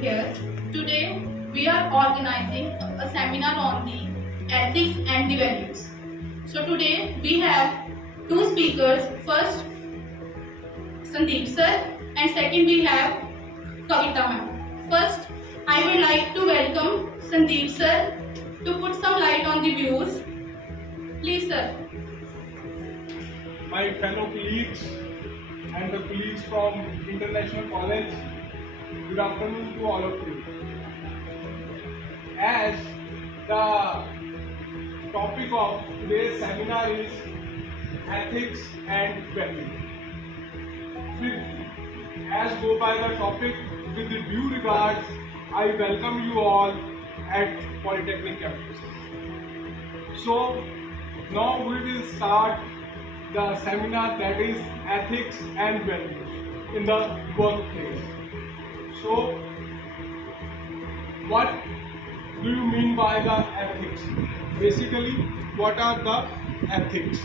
here. Today we are organizing a seminar on the ethics and the values. So today we have two speakers. First Sandeep sir and second we have Kavita ma'am. First I would like to welcome Sandeep sir to put some light on the views. Please sir. My fellow colleagues and the colleagues from International College, good afternoon to all of you. As the topic of today's seminar is ethics and value. As go by the topic, with the due regards, I welcome you all at Polytechnic campus. So now we will start the seminar, that is ethics and values in the workplace. So what do you mean by the ethics? Basically, what are the ethics?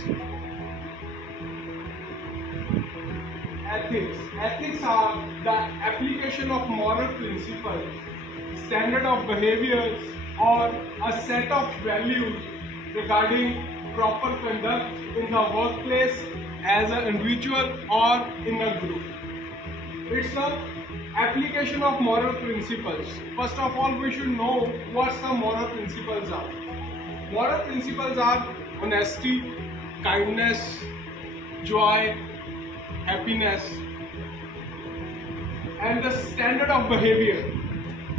Ethics are the application of moral principles, standard of behaviors, or a set of values regarding proper conduct in the workplace as an individual or in a group. It's the application of moral principles. First of all, we should know what some moral principles are. Moral principles are honesty, kindness, joy, happiness, and the standard of behavior.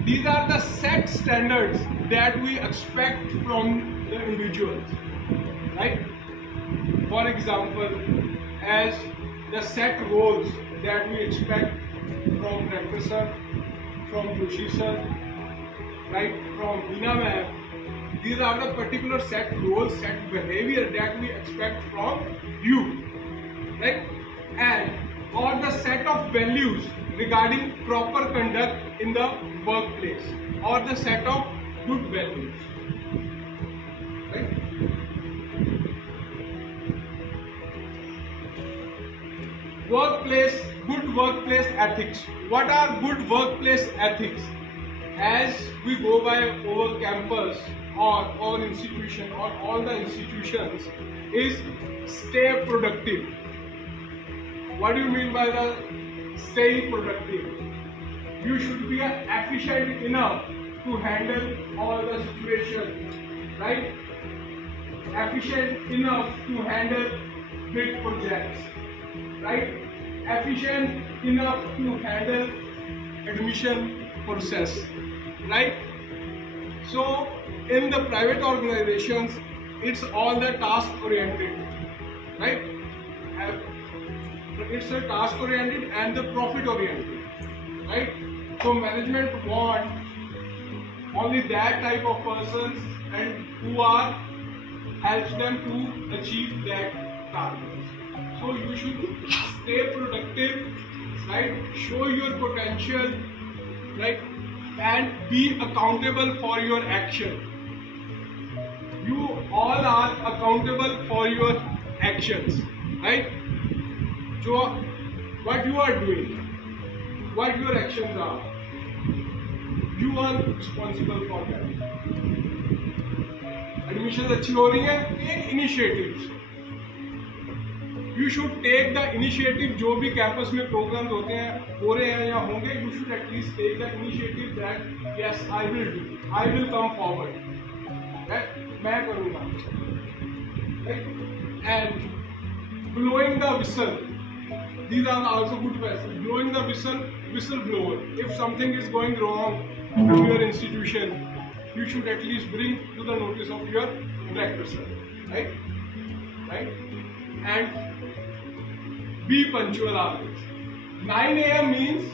These are the set standards that we expect from the individuals. Right? For example, as the set roles that we expect from Rector sir, from Joshi sir, right, from Hina ma'am, these are the particular set roles, set behavior that we expect from you, right? And or the set of values regarding proper conduct in the workplace, or the set of good values, right? Workplace, good workplace ethics. What are good workplace ethics? As we go by over campus or our institution or all the institutions, is stay productive. What do you mean by the staying productive? You should be efficient enough to handle all the situations, right? Efficient enough to handle big projects, right? Efficient enough to handle admission process, right? So in the private organizations, it's all the task oriented, right? It's a task oriented and the profit oriented, right? So management want only that type of persons and who are helps them to achieve that target. So you should stay productive, right? Show your potential, right? And be accountable for your action. You all are accountable for your actions, right? So what you are doing, what your actions are, you are responsible for that. Admissions अच्छी हो रही हैं, take initiatives. You should take the initiative. जो भी campus में programmes होते हैं, हो रहे हैं या होंगे, you should at least take the initiative that yes, I will do, I will come forward. Right? मैं करूँगा. Right? And blowing the whistle. These are also good questions. Blowing the whistle, whistleblower. If something is going wrong in your institution, you should at least bring to the notice of your director, sir. Right? Right? And be punctual always. 9 a.m. means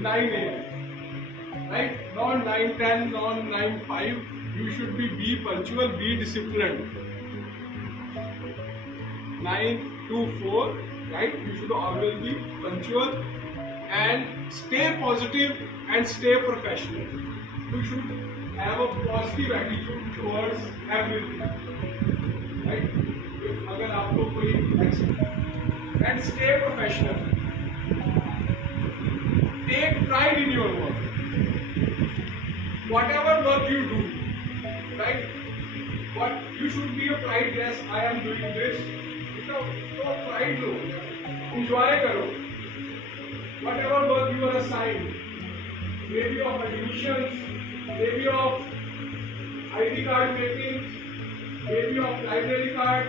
9 a.m. Right? Not 9:10, not 9:05. You should be punctual, be disciplined. 9 to 4. Right? You should always be punctual and stay positive and stay professional. You should have a positive attitude towards everything. Right? अगर आपको कोई and stay professional. Take pride in your work. whatever work you do, right? What you should be a pride. Yes, I am doing this. So pride low, enjoy करो. Whatever work you are assigned, maybe of admissions, maybe of ID card making, maybe of library card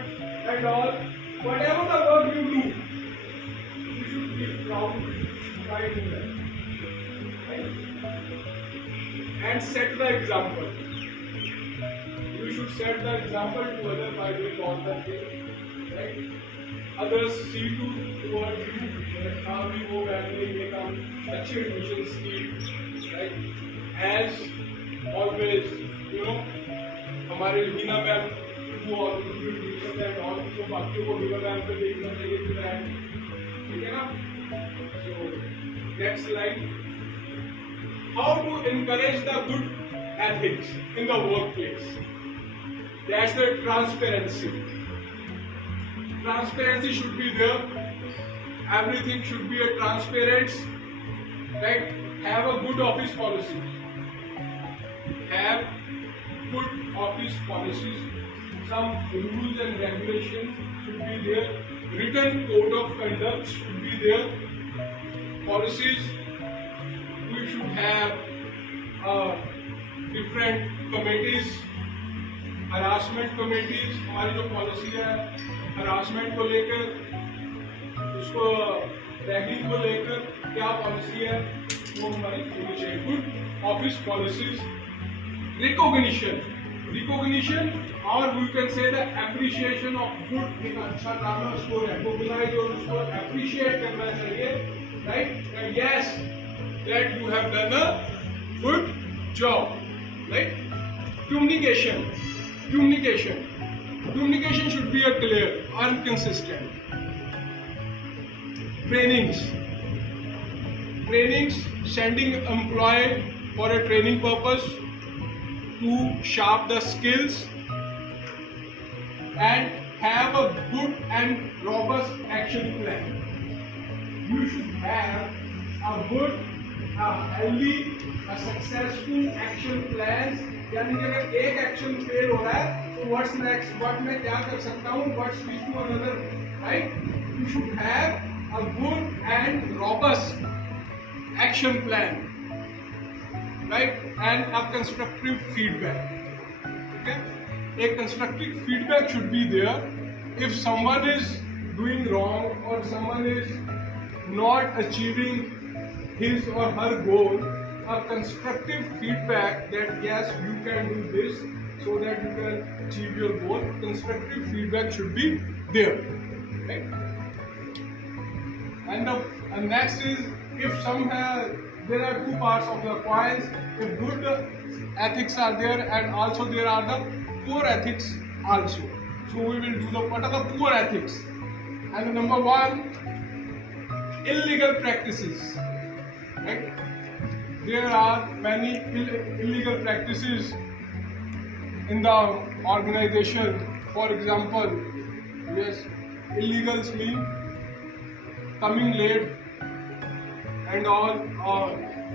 and all. Whatever the work you do, you should be proud in that. Right? And set the example. You should set the example to others by doing all the things. Right? Others see towards you that how we go back and make a अच्छे admission scheme. Right? As always, हमारे Leena ma'am वो और and all, so बाकियों को Leena ma'am पे देखना चाहिए कि मैं ठीक है ना? So next slide. How to encourage the good ethics in the workplace? That's the transparency. Transparency should be there. Everything should be a transparent. Right? Have a good office policy. Have good office policies. Some rules and regulations should be there. Written code of conduct should be there. Policies. We should have different committees. Harassment committees. हमारी जो policy है harassment को लेकर, उसको ragging को लेकर क्या policy है वो हमारी होनी चाहिए. Good office policies. Recognition, or we can say the appreciation of good. एक अच्छा काम है उसको recognize और उसको appreciate करना चाहिए. Right? And yes, that you have done a good job. Right? Communication should be a clear and consistent. Trainings, sending employee for a training purpose to sharp the skills and have a good and robust action plan. You should have a good, a healthy, a successful action plans. यानी कि अगर एक action fail हो रहा है तो what's next, what मैं क्या कर सकता हूँ, what switch to another. Right? You should have a good and robust action plan. Right? And a constructive feedback. Okay? A constructive feedback should be there. If someone is doing wrong or someone is not achieving his or her goal, a constructive feedback that yes, you can do this so that you can achieve your goal. Constructive feedback should be there. Right? And next is if somehow there are two parts of the coins. If good ethics are there and also there are the poor ethics also. So we will do what are the poor ethics. And number one, illegal practices. Right? There are many illegal practices in the organization. For example, yes, illegals mean coming late and all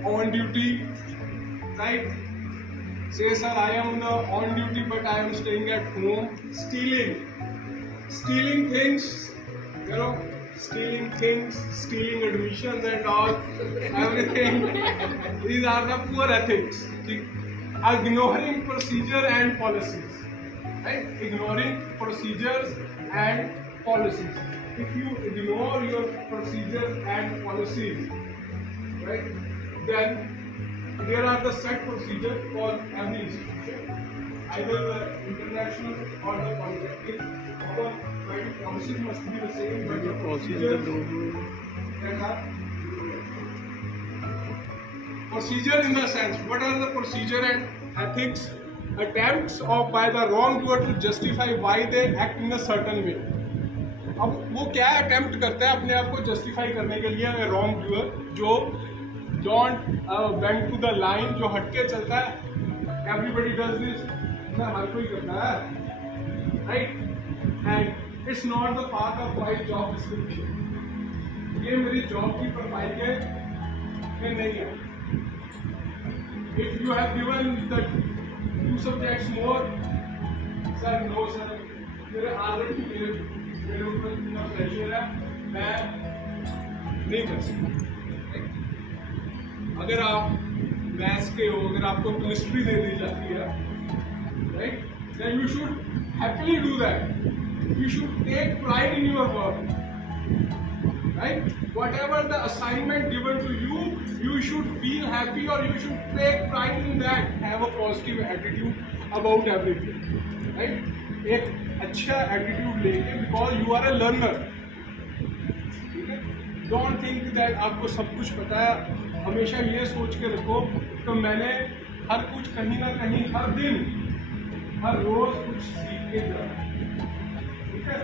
on duty, right? Say sir, I am on duty but I am staying at home. Stealing things, stealing admissions and all, everything. These are the poor ethics. Ignoring procedure and policies, right? Ignoring procedures and policies. If you ignore your procedures and policies, right, then there are the set procedures for every institution, either the international or the polytechnic. Our policies must be the same, but the procedures that are procedure in the sense, what are the procedure and ethics? Attempts of by the wrongdoer to justify why they act in a certain way. अब वो क्या attempt करता है अपने आप को justify करने के लिए, रॉन्ग डूअर जो don't bend to the line, जो हटके चलता है. एवरीबडी डज दिस, हर कोई करता है, right? And it's not the part of my job description. ये मेरी जॉब की प्रोफाइल के में नहीं है. if you have given the 2 subjects more, sir, no sir, मेरे already मेरे ऊपर इतना pressure है, मैं नहीं कर सकता. अगर आप मैथ्स के हो, अगर आपको केमिस्ट्री दे दी जाती है, right, then you should happily do that. You should take pride in your work. Right? Whatever the assignment given to you, you should feel happy or you should take pride in that. Have a positive attitude about everything. Right? एक अच्छा attitude लेके, because you are a learner. Don't think that आपको सब कुछ पता है. हमेशा ये सोच के रखो कि मैंने हर कुछ कहीं ना कहीं हर दिन हर रोज कुछ सीख के जाना. ठीक है.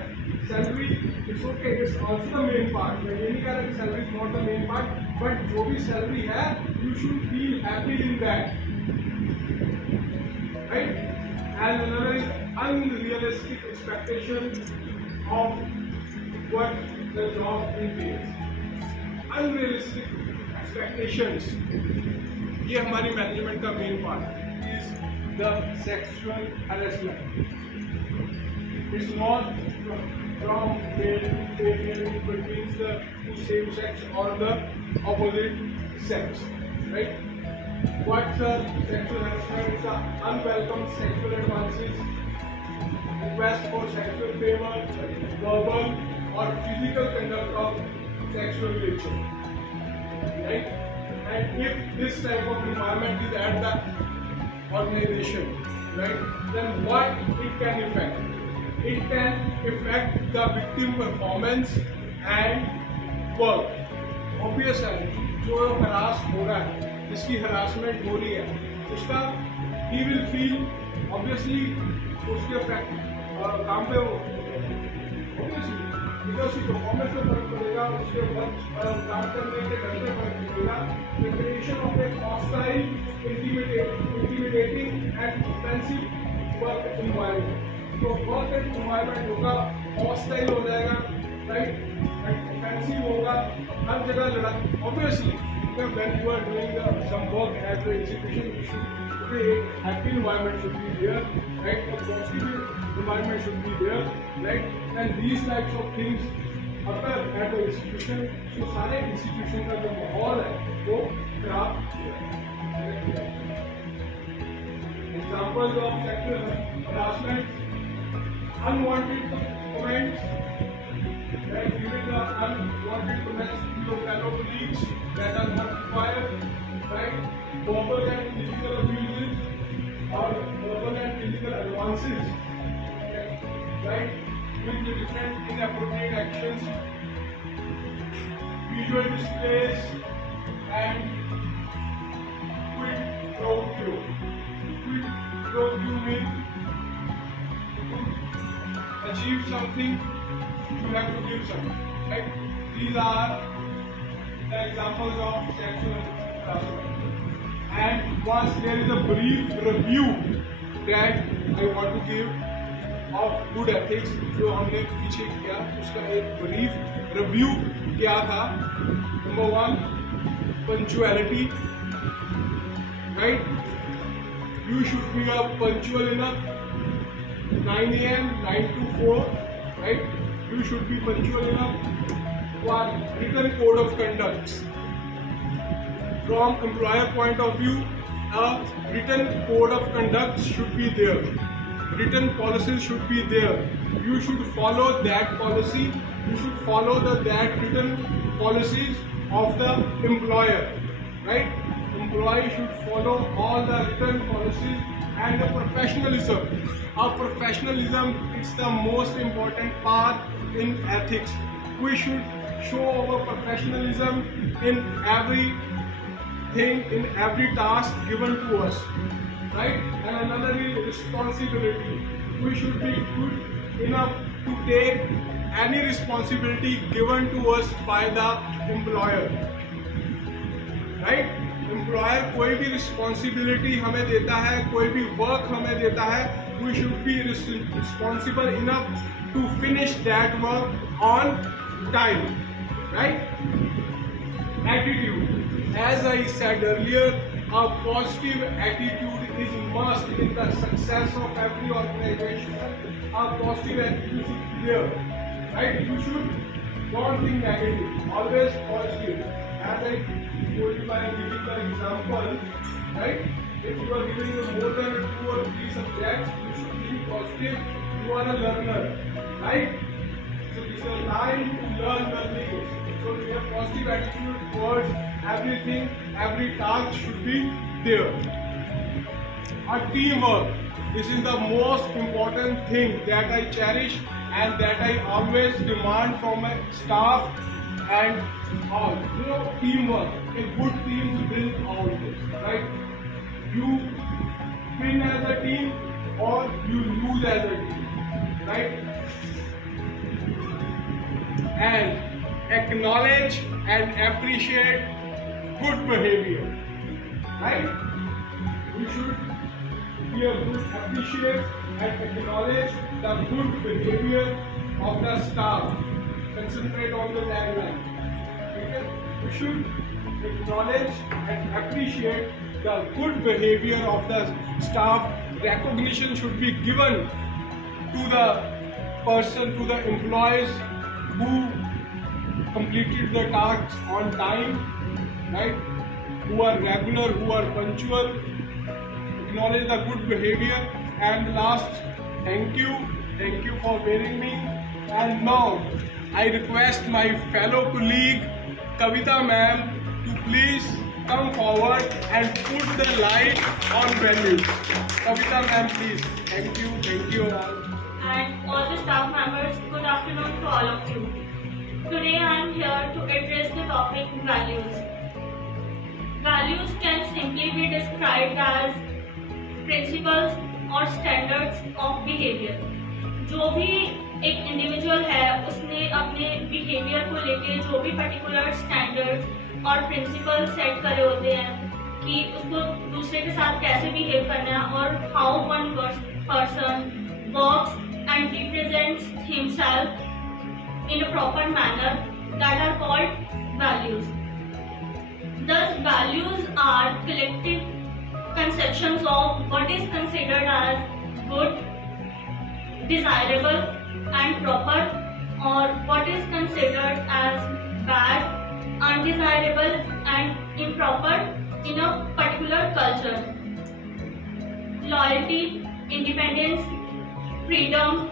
Salary it's okay, it's also the main part. मैं ये नहीं कह रहा कि salary is not the main part, but जो भी सैलरी है you should feel happy in that. Right. And another is unrealistic expectation of what the job entails. Unrealistic expectations, ये हमारी मैनेजमेंट का main part is the sexual harassment. It's not from male to female, it pertains to same sex or the opposite sex, right? What's the sexual harassment? It's the unwelcome sexual advances, request for sexual favor, verbal or physical conduct of sexual nature, right? And if this type of environment is at the organization, right, then what it can affect? It can affect the victim performance and work. Obvious है, जो harass हो रहा है, जिसकी harassment हो रही है, उसका he will feel obviously उसके effect काम पे हो, obviously because उसकी performance में फर्क पड़ेगा, उसके वर्क काम करने के ढंग में फर्क पड़ेगा. The creation of a hostile, intimidating and offensive work environment. तो वर्क एनवायरनमेंट होगा, हॉस्टाइल हो जाएगा, राइट, ऑफेंसिव होगा, हर जगह लड़ाई. Obviously when you are doing some work at the institution, you should a happy environment should be there, right, a positive environment should be there, right, and these types of things occur at the institution. So सारे institution का जो माहौल है वो खराब है. Examples of sexual harassment: unwanted comments, right, giving the unwanted comments to your fellow colleagues that are not required, right, verbal and physical abuses or verbal and physical advances, right, with the different inappropriate actions, visual displays and quid pro quo. Quid pro quo means achieve something, you have to give something, right? These are the examples of sexual harassment. And once there is a brief review that I want to give of good ethics, जो हमने पीछे किया, उसका एक brief review क्या था? Number 1, punctuality, right? You should be punctual enough. 9 a.m., 9 to 4, right? You should be punctual enough. 1, written code of conduct. From employer point of view, a written code of conduct should be there. Written policies should be there. You should follow that policy. You should follow that written policies of the employer, right? Employee should follow all the written policies. And the professionalism. Our professionalism is the most important part in ethics. We should show our professionalism in everything, in every task given to us, right? And another is responsibility. We should be good enough to take any responsibility given to us by the employer, right? Employer कोई भी responsibility हमें देता है, कोई भी work हमें देता है, we should be responsible enough to finish that work on time, right? Attitude. As I said earlier, a positive attitude is must in the success of every organization. A positive attitude is clear, right? You should not think negative, always positive. As I told you by giving the example, right? If you are giving more than 2 or 3 subjects, you should think positive. You are a learner, right? So this is a time to learn the things. So you have positive attitude towards everything, every task should be there. A teamwork. This is the most important thing that I cherish and that I always demand from my staff and all. You know, teamwork. A good team will all this, right? You win as a team or you lose as a team, right? And acknowledge and appreciate good behavior, right? We should be a good appreciate and acknowledge the good behavior of the staff. Concentrate on the tagline. Okay? We should acknowledge and appreciate the good behavior of the staff. Recognition should be given to the person, to the employees who completed the tasks on time, right? Who are regular, who are punctual. Acknowledge the good behavior. And last, thank you for bearing me. And now I request my fellow colleague Kavita ma'am to please come forward and put the light on values. Kavita ma'am, please. Thank you all. And all the staff members, good afternoon to all of you. Today I am here to address the topic values. Values can simply be described as principles और standards of behavior. जो भी एक individual है उसने अपने behaviour को लेके जो भी पर्टिकुलर स्टैंडर्ड्स और प्रिंसिपल सेट करे होते हैं कि उसको दूसरे के साथ कैसे बिहेव करना है और how one person works and represents himself in a proper manner, that are called values. Thus, values are collective conceptions of what is considered as good, desirable and proper, or what is considered as bad, undesirable and improper in a particular culture. Loyalty, independence, freedom,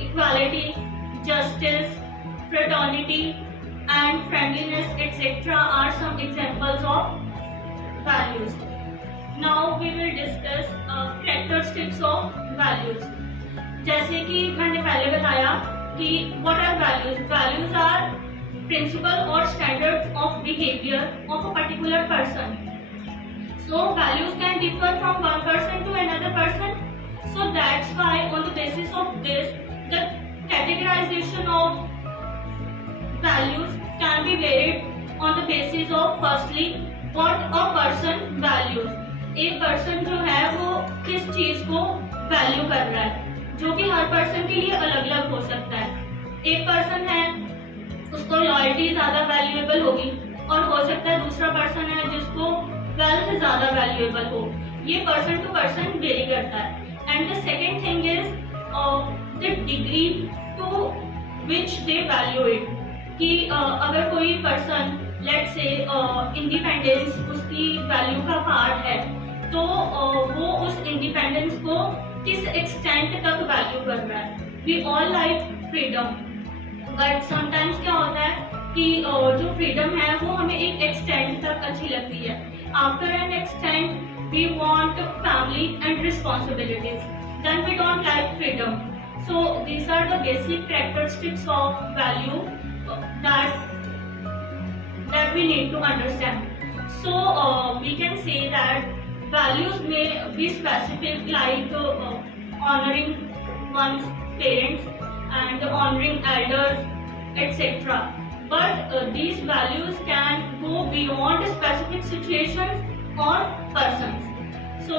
equality, justice, fraternity and friendliness, etc. are some examples of values. Now we will discuss characteristics of values. जैसे कि मैंने पहले बताया कि what are values? Values are principle or standards of behavior of a particular person. So values can differ from one person to another person. So that's why on the basis of this, the categorization of values can be varied on the basis of firstly what a person values. एक person जो है वो किस चीज को value कर रहा है, जो कि हर person के लिए अलग अलग हो सकता है. एक person है उसको loyalty ज़्यादा valuable होगी और हो सकता है दूसरा person है जिसको wealth ज़्यादा valuable हो. ये person to person vary करता है. And the second thing is the degree to which they value it. कि अगर कोई person let's say independence उसकी value का part है तो वो उस independence को किस extent तक value कर रहा है. We all like freedom, but sometimes क्या होता है कि जो freedom है वो हमें एक extent तक अच्छी लगती है. After an extent we want family and responsibilities, then we don't like freedom. So these are the basic characteristics of value that we need to understand. So we can say that values may be specific, like honoring one's parents and honoring elders, etc. But these values can go beyond specific situations or persons. So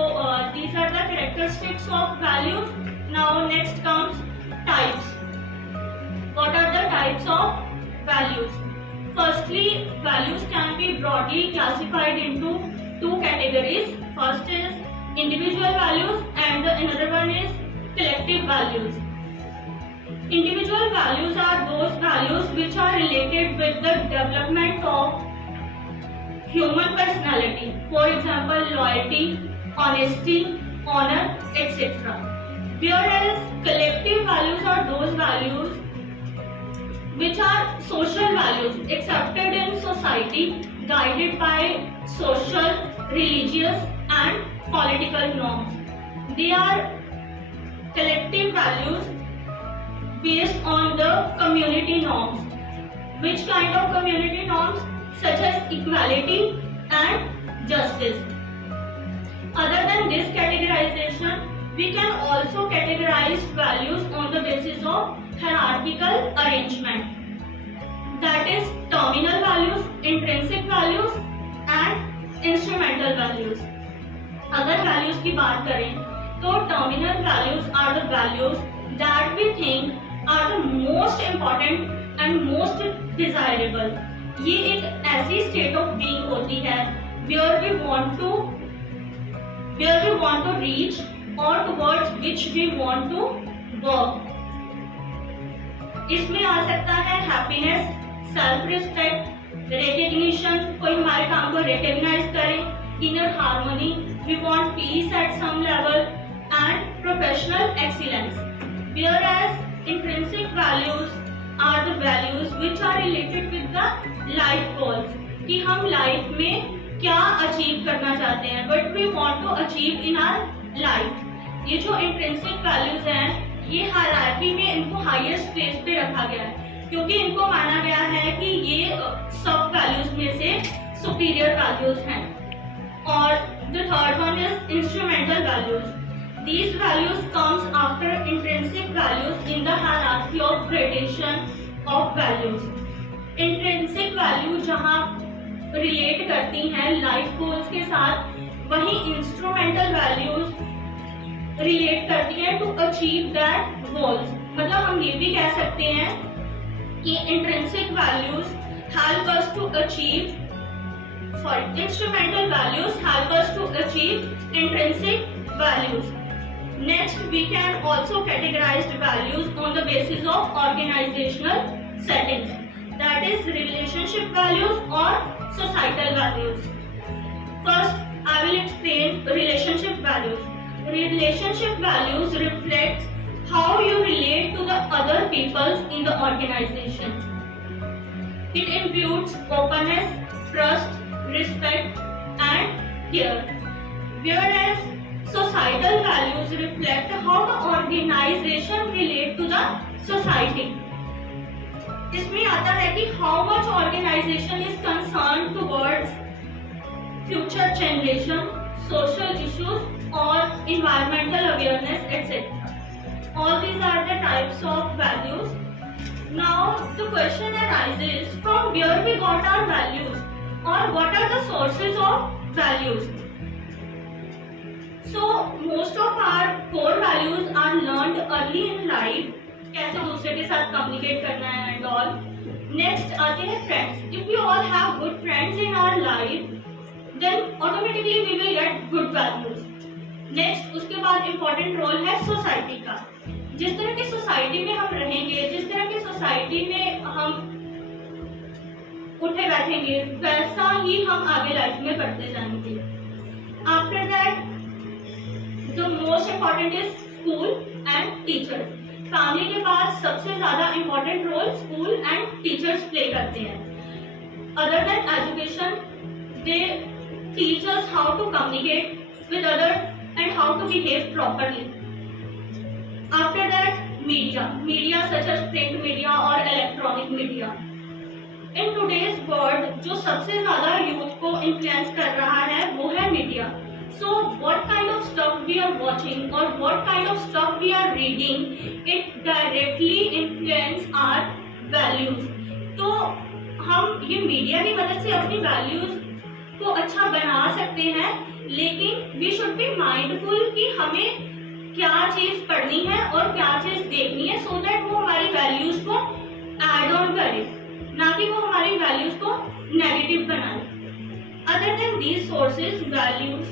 these are the characteristics of values. Now next comes types. What are the types of values? Firstly, values can be broadly classified into two categories. First is individual values and the another one is collective values. Individual values are those values which are related with the development of human personality. For example, loyalty, honesty, honor, etc. Whereas collective values are those values which are social values accepted in society, guided by social, religious and political norms. They are collective values based on the community norms. Which kind of community norms? Such as equality and justice. Other than this categorization, we can also categorize values on the basis of hierarchical arrangement. That is terminal values, intrinsic values and instrumental values. अगर values की बात करें तो terminal values are the values that we think are the most important and most desirable. ये एक ऐसी state of being होती है where we want to reach or towards which we want to work. इसमें आ सकता है हैप्पीनेस, सेल्फ रिस्पेक्ट, रिकग्निशन, कोई हमारे काम को रिकग्नाइज करे, inner harmony, we want peace at some level and professional excellence. Whereas intrinsic values are the values which are related with the life goals, कि हम लाइफ में क्या अचीव करना चाहते हैं, what we want to achieve in our life. ये जो intrinsic values हैं ये हायरार्की में इनको हाईएस्ट प्लेस पे रखा गया है क्योंकि इनको माना गया है कि ये सब वैल्यूज में से सुपीरियर वैल्यूज हैं. और the third one is instrumental values. These values comes after intrinsic values in the hierarchy of gradation of values. Intrinsic value जहाँ रिलेट करती हैं लाइफ गोल्स के साथ, वही इंस्ट्रूमेंटल वैल्यूज रिलेट करती हैं टू अचीव दैट गोल्स. मतलब हम ये भी कह सकते हैं कि intrinsic values help us to achieve instrumental values help us to achieve intrinsic values. Next, we can also categorize the values on the basis of organizational settings. That is relationship values or societal values. First, I will explain relationship values. Relationship values reflects how you relate to the other peoples in the organization. It includes openness, trust, respect and care. Whereas societal values reflect how the organization relate to the society. इसमें आता है कि how much organization is concerned towards future generation, social issues or environmental awareness, etc. All these are the types of values. Now the question arises, from where we got our values or what are the sources of values? So most of our core values are learned early in life. कैसे दूसरे के साथ communicate करना है and all. Next आते हैं friends. If we all have good friends in our life, then automatically we will get good values. Next उसके बाद important role है society का. जिस तरह की सोसाइटी में हम रहेंगे, जिस तरह की सोसाइटी में हम उठे बैठेंगे, वैसा ही हम आगे लाइफ में बढ़ते जाएंगे. After that, the most important is school and teachers. Family के बाद सबसे ज्यादा important role school and teachers play करते हैं. Other than education, they teach us how to communicate with others and how to behave properly. After that media such as print media और electronic media. In today's world जो सबसे ज्यादा youth को influence कर रहा है वो है media. So what kind of stuff we are watching or what kind of stuff we are reading, it directly influence our values. तो हम ये मीडिया की मदद से अपनी values को अच्छा बना सकते हैं, लेकिन we should be mindful कि हमें क्या चीज पढ़नी है और क्या चीज देखनी है, so that वो हमारी values को add on करे, ना कि वो हमारी values को negative बनाए. Other than these sources, values,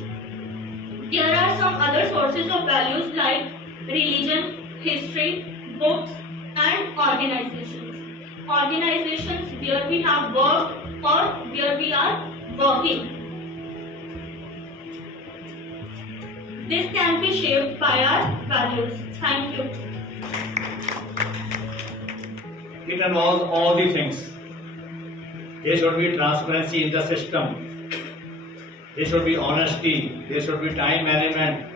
there are some other sources of values like religion, history, books, and organizations. Organizations where we have worked or where we are working. This can be shaped by our values. Thank you. It involves all the things. There should be transparency in the system. There should be honesty. There should be time management.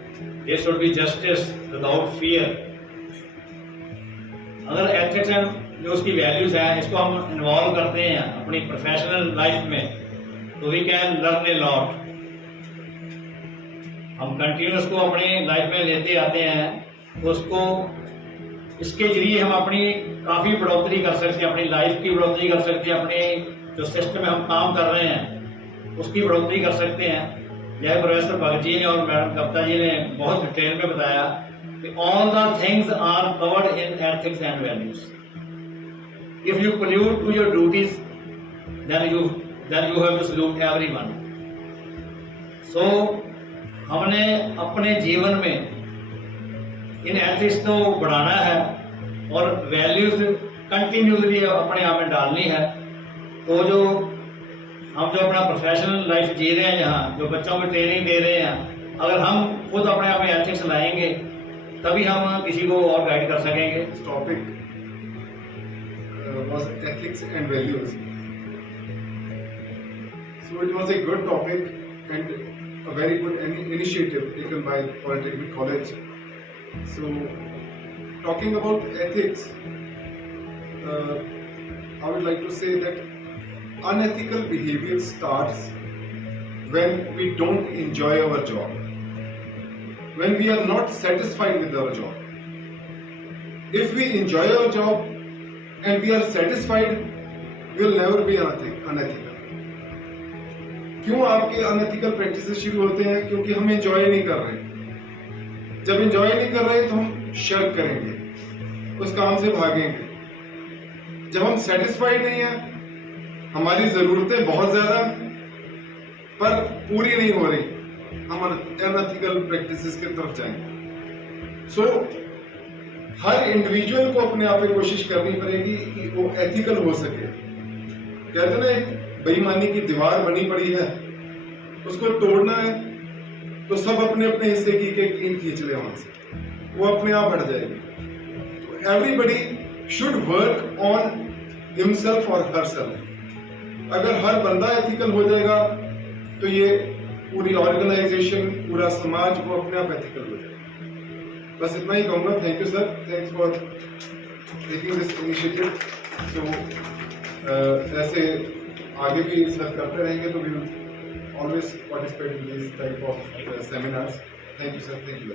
There should be justice without fear. अगर ethics and जो उसकी values हैं इसको हम involve करते हैं अपनी professional life में तो we can learn a lot. हम कंटिन्यूस को अपनी लाइफ में लेते आते हैं तो उसको इसके जरिए हम अपनी काफ़ी बढ़ोतरी कर सकते हैं, अपनी लाइफ की बढ़ोतरी कर सकते हैं, अपने जो सिस्टम में हम काम कर रहे हैं उसकी बढ़ोतरी कर सकते हैं. जैसे प्रोफेसर भगत जी ने और मैडम गुप्ता जी ने बहुत डिटेल में बताया कि all the things are covered in ethics and values. If you pollute to your duties then you have to salute everyone. So हमने अपने जीवन में इन एथिक्स को बढ़ाना है और वैल्यूज कंटिन्यूसली अपने आप में डालनी है. तो जो हम जो अपना प्रोफेशनल लाइफ जी रहे हैं यहाँ जो बच्चों को ट्रेनिंग दे रहे हैं अगर हम खुद अपने आप में एथिक्स लाएंगे तभी हम किसी को और गाइड कर सकेंगे. This topic was ethics and values. So it was a good topic and a very good initiative taken by Polytechnic College. So talking about ethics, I would like to say that unethical behavior starts when we don't enjoy our job. When we are not satisfied with our job. If we enjoy our job and we are satisfied, we will never be unethical. क्यों आपके unethical practices शुरू होते हैं? क्योंकि हम enjoy नहीं कर रहे. जब enjoy नहीं कर रहे तो हम shirk करेंगे, उस काम से भागेंगे. जब हम satisfied नहीं हैं, हमारी जरूरतें बहुत ज्यादा पर पूरी नहीं हो रही, हम अनएथिकल प्रैक्टिसेस की तरफ जाएंगे. सो हर इंडिविजुअल को अपने आप में कोशिश करनी पड़ेगी कि वो एथिकल हो सके. कहते हैं ना एक बेईमानी की दीवार बनी पड़ी है, उसको तोड़ना है तो सब अपने अपने हिस्से की एक ईंट खींच ले वहां से, वो अपने आप हट जाएगी. तो everybody should work on himself और हरसेल्फ. अगर हर बंदा एथिकल हो जाएगा तो ये पूरी ऑर्गेनाइजेशन पूरा समाज वो अपने आप एथिकल हो जाएगा. बस इतना ही कहूँगा. Thank you sir, thanks for taking this initiative. तो ऐसे आगे भी सर करते रहेंगे तो we will always participate in this type of seminars. Thank you sir, thank you.